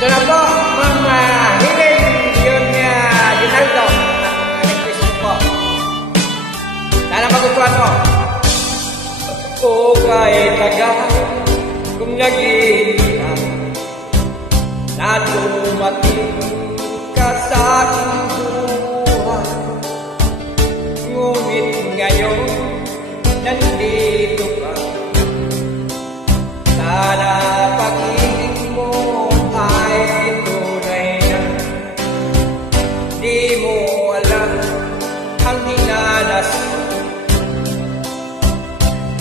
Ito na po, Mama Helen Dionia Dinaldo. Nag-Facebook po. Sana magustuhan mo. O kahit tagal kung nag-iingat na dumating ka sa aking buhay, ngunit ngayon nandito ka. Sana pag-ibig mo ay tunay na. Di mo alam ang dinanas ko.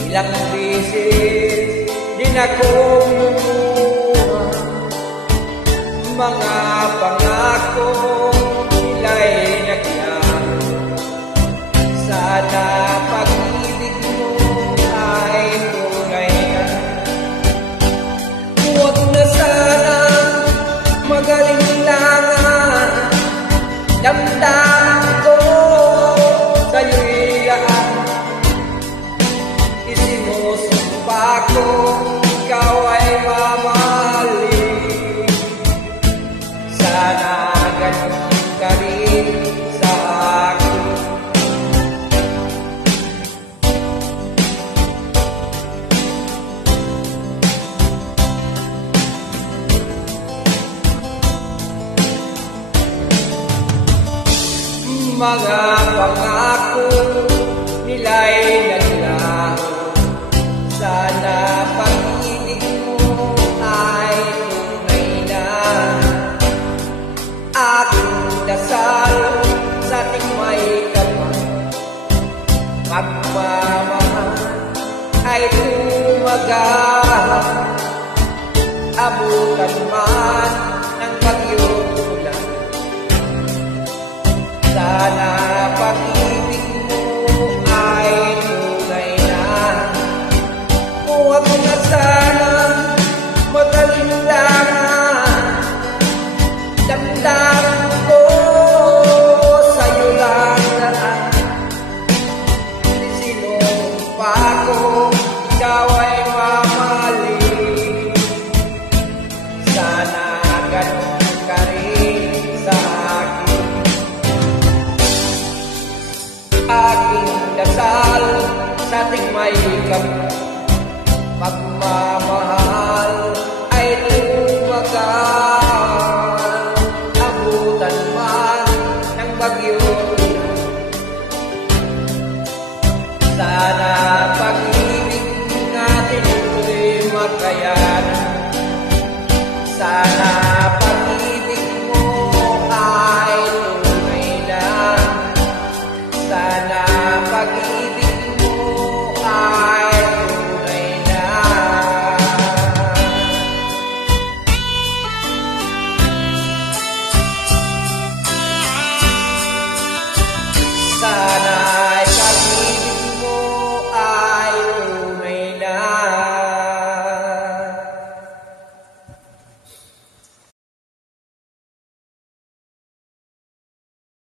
Ilang beses din akong lumuha, mga pangako nila'y nagyan. Sana pag-ibig mo ay tunay na. Huwag na sana magalinlangan, damdamin ko sa'yo'y laan. Isinusumpa ko ikaw ay mamahalin. Sana ganun ka rin sa akin. Mga pangako nila'y naglaho. Sana pag-ibig mo ay tunay na. Aking dasal sa ating may kapal, pagmamahal ay tumagahan. Abutan man ng bagyong ulan, sana pag-ibig mo ay tunay na. Huwag na sana magalinlangan, damdamin ko sa'yo lang lahat. Isinumpa ko ikaw ay mamahalin. Sana ganun ka rin sa akin. Aking dasal sa ating may kapal, pagmamahal ay tumagal. Abutan man ng bagyo, sana pag-ibig natin ito'y makayanan. Sana